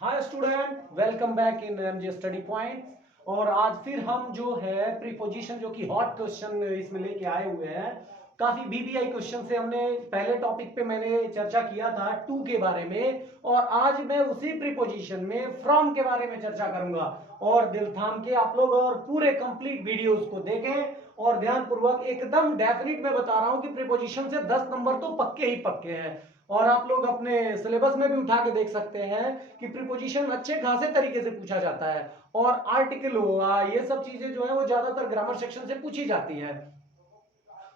Hi student, welcome back in MJ study points. और आज फिर हम जो है प्रीपोजिशन जो कि हॉट क्वेश्चन इसमें लेके आए हुए हैं। काफी बीबीआई क्वेश्चन से हमने पहले टॉपिक पे मैंने चर्चा किया था टू के बारे में, और आज मैं उसी प्रीपोजिशन में फ्रॉम के बारे में चर्चा करूंगा। और दिल थाम के आप लोग और पूरे कंप्लीट वीडियोस को देखें और ध्यान पूर्वक, एकदम डेफिनेट मैं बता रहा हूं कि प्रीपोजिशन से 10 नंबर तो पक्के ही पक्के हैं। और आप लोग अपने सिलेबस में भी उठा के देख सकते हैं कि प्रीपोजिशन अच्छे खासे तरीके से पूछा जाता है। और आर्टिकल हुआ, ये सब चीजें जो है वो ज्यादातर ग्रामर सेक्शन से पूछी जाती है।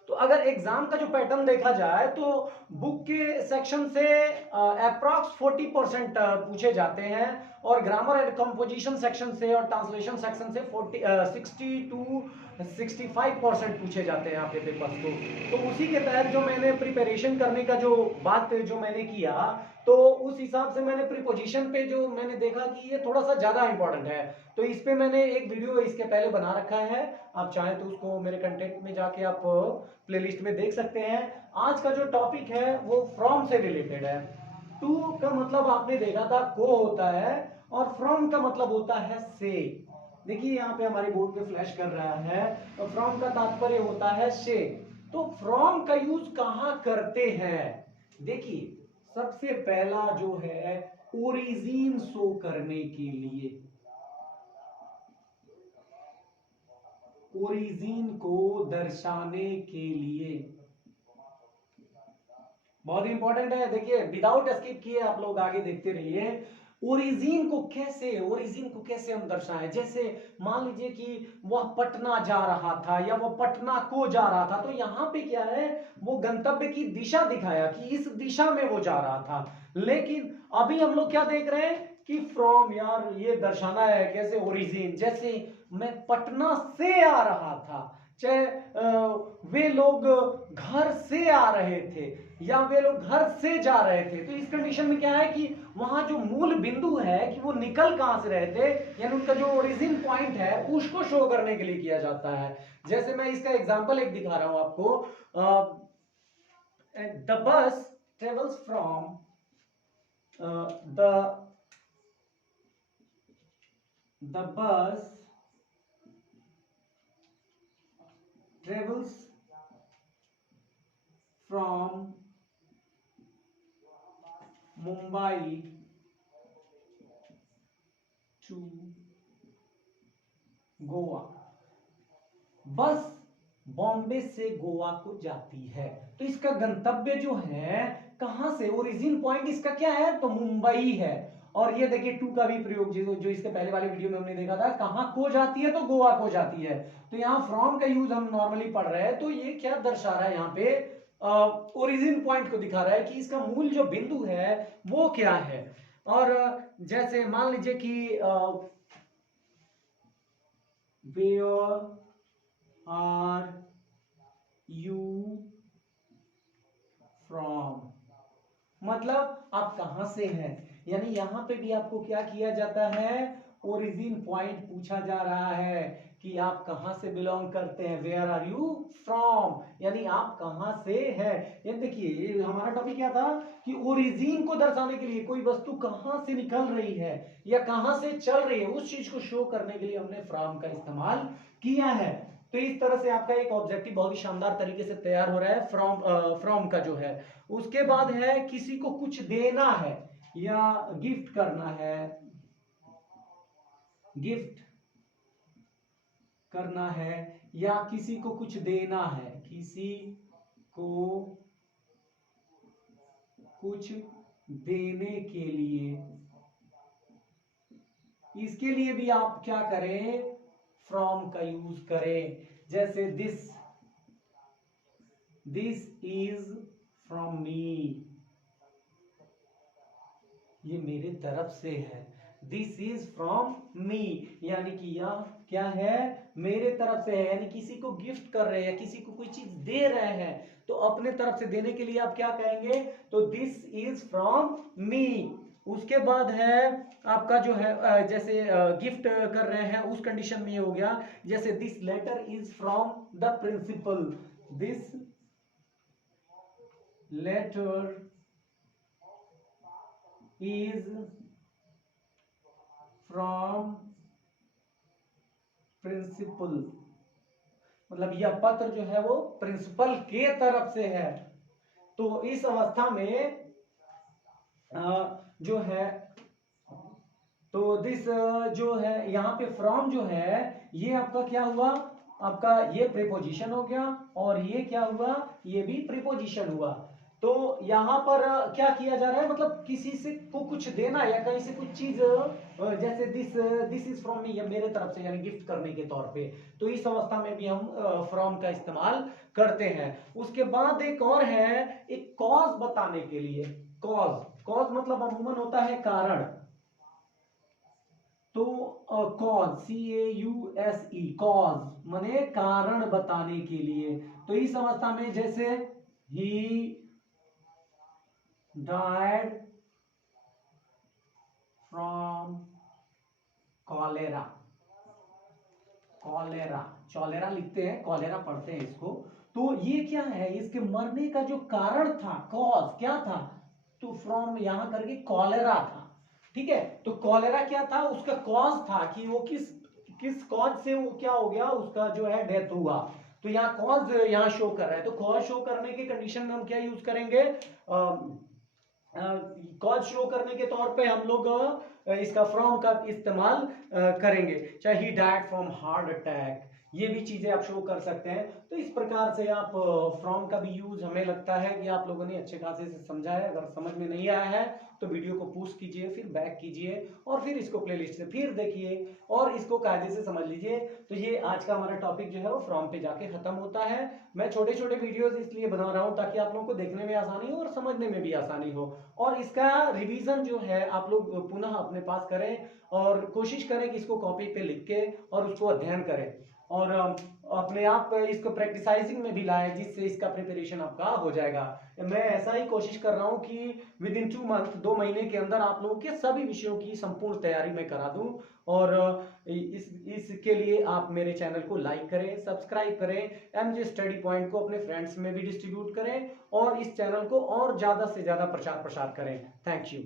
तो अगर एग्जाम का जो पैटर्न देखा जाए तो बुक के सेक्शन से अप्रॉक्स 40% पूछे जाते हैं, और ग्रामर एंड कंपोजिशन सेक्शन से और ट्रांसलेशन सेक्शन से 60 टू 65% पूछे जाते हैं आपके पेपर्स को। तो उसी के तहत जो मैंने प्रिपरेशन करने का जो बात जो मैंने किया, तो उस हिसाब से मैंने प्रीपोजिशन पे जो मैंने देखा कि ये थोड़ा सा ज्यादा इंपॉर्टेंट है, तो इस पे मैंने एक वीडियो इसके पहले बना रखा है। आप चाहें तो उसको मेरे कंटेंट में जाके आप प्लेलिस्ट में देख सकते हैं। आज का जो टॉपिक है वो फ्रॉम से रिलेटेड है। टू का मतलब आपने देखा था को होता है, और फ्रॉम का मतलब होता है से। देखिए यहाँ पे हमारे बोर्ड पे फ्लैश कर रहा है, तो फ्रॉम का तात्पर्य होता है से। तो फ्रॉम का यूज कहां करते हैं? देखिए, सबसे पहला जो है ओरिजिन शो करने के लिए, ओरिजिन को दर्शाने के लिए बहुत इंपॉर्टेंट है। देखिए, विदाउट स्किप किए आप लोग आगे देखते रहिए। ओरिजिन को कैसे हम दर्शाएं? जैसे मान लीजिए कि वह पटना जा रहा था या वह पटना को जा रहा था, तो यहां पे क्या है, वो गंतव्य की दिशा दिखाया कि इस दिशा में वो जा रहा था। लेकिन अभी हम लोग क्या देख रहे हैं कि फ्रॉम, यार ये दर्शाना है कैसे ओरिजिन। जैसे मैं पटना से आ रहा था, चाहे वे लोग घर से आ रहे थे या वे लोग घर से जा रहे थे, तो इस कंडीशन में क्या है कि वहां जो मूल बिंदु है कि वो निकल कहां से रहे थे, यानी उनका जो ओरिजिन पॉइंट है उसको शो करने के लिए किया जाता है। जैसे मैं इसका एग्जांपल एक दिखा रहा हूं आपको। The bus travels from the bus travels from Mumbai to Goa. बस बॉम्बे से गोवा को जाती है, तो इसका गंतव्य जो है कहां से, ओरिजिन पॉइंट इसका क्या है, तो मुंबई है। और ये देखिए टू का भी प्रयोग जो इसके पहले वाले वीडियो में हमने देखा था, कहां को जाती है, तो गोवा को जाती है। तो यहां फ्रॉम का यूज हम नॉर्मली पढ़ रहे हैं, तो ये क्या दर्शा रहा है, यहाँ पे ओरिजिन पॉइंट को दिखा रहा है कि इसका मूल जो बिंदु है वो क्या है। और जैसे मान लीजिए कि वेयर आर यू फ्रॉम, मतलब आप कहां से हैं। यानी यहां पे भी आपको क्या किया जाता है, ओरिजिन पॉइंट पूछा जा रहा है कि आप कहां से बिलोंग करते हैं। वेयर आर यू फ्रॉम, यानी आप कहां से हैं। ये देखिए हमारा टॉपिक क्या था कि ओरिजिन को दर्शाने के लिए कोई वस्तु कहां से निकल रही है या कहां से चल रही है, उस चीज को शो करने के लिए हमने फ्रॉम का इस्तेमाल किया है। तो इस तरह से आपका एक ऑब्जेक्टिव बहुत ही शानदार तरीके से तैयार हो रहा है फ्रॉम का जो है। उसके बाद है किसी को कुछ देना है या गिफ्ट करना है, गिफ्ट करना है या किसी को कुछ देना है, किसी को कुछ देने के लिए, इसके लिए भी आप क्या करें, फ्रॉम का यूज करें। जैसे दिस इज फ्रॉम मी, ये मेरे तरफ से है। दिस इज फ्रॉम मी, यानी कि यह क्या है, मेरे तरफ से है। यानी किसी को गिफ्ट कर रहे हैं, किसी को कोई चीज दे रहे हैं, तो अपने तरफ से देने के लिए आप क्या कहेंगे, तो दिस इज फ्रॉम मी। उसके बाद है आपका जो है जैसे गिफ्ट कर रहे हैं, उस कंडीशन में ये हो गया। जैसे this letter is from the principal, this letter is from principal, मतलब यह पत्र जो है वो प्रिंसिपल के तरफ से है। तो इस अवस्था में जो है, तो दिस जो है यहाँ पे फ्रॉम जो है ये आपका क्या हुआ, आपका ये प्रीपोजिशन हो गया, और ये क्या हुआ, ये भी प्रीपोजिशन हुआ। तो यहाँ पर क्या किया जा रहा है, मतलब किसी से को कुछ देना या कहीं से कुछ चीज, जैसे दिस इज फ्रॉम मी, या मेरे तरफ से, यानी गिफ्ट करने के तौर पे। तो इस अवस्था में भी हम फ्रॉम का इस्तेमाल करते हैं। उसके बाद एक और है, एक कॉज बताने के लिए। कॉज, कॉज मतलब अमूमन होता है कारण। तो कॉज, CAUSE, कॉज माने कारण बताने के लिए। तो इस अवस्था में जैसे ही died from कॉलेरा, कॉलेरा, चॉलेरा लिखते हैं, कॉलेरा पढ़ते हैं इसको। तो ये क्या है, इसके मरने का जो कारण था, कॉज क्या था, तो फ्रॉम यहां करके कॉलेरा था। ठीक है, तो कॉलेरा क्या था, उसका कॉज था कि वो किस किस कॉज से वो क्या हो गया, उसका जो है डेथ हुआ। तो यहाँ कॉज यहाँ शो कर रहा है। तो कॉज शो करने की कंडीशन में हम क्या यूज करेंगे, कॉज शो करने के तौर पे हम लोग इसका फ्रॉम का इस्तेमाल करेंगे। चाहे he died from heart attack, ये भी चीजें आप शो कर सकते हैं। तो इस प्रकार से आप फ्रॉम का भी यूज, हमें लगता है कि आप लोगों ने अच्छे खासे से समझा है। अगर समझ में नहीं आया है तो वीडियो को पॉज कीजिए, फिर बैक कीजिए, और फिर इसको प्लेलिस्ट से फिर देखिए, और इसको कायदे से समझ लीजिए। तो ये आज का हमारा टॉपिक जो है वो फ्रॉम पे जाके खत्म होता है। मैं छोटे छोटे वीडियोस इसलिए बना रहा हूं ताकि आप लोगों को देखने में आसानी हो और समझने में भी आसानी हो, और इसका रिवीजन जो है आप लोग पुनः अपने पास करें, और कोशिश करें कि इसको कॉपी पे लिख के और उसको अध्ययन करें, और अपने आप इसको प्रैक्टिसाइजिंग में भी लाएं, जिससे इसका प्रिपरेशन आपका हो जाएगा। मैं ऐसा ही कोशिश कर रहा हूं कि विद इन 2 मंथ, 2 महीने के अंदर आप लोगों के सभी विषयों की संपूर्ण तैयारी मैं करा दूं। और इसके लिए आप मेरे चैनल को लाइक करें, सब्सक्राइब करें, MJ स्टडी पॉइंट को अपने फ्रेंड्स में भी डिस्ट्रीब्यूट करें, और इस चैनल को और ज्यादा से ज्यादा प्रचार प्रसार करें। Thank you.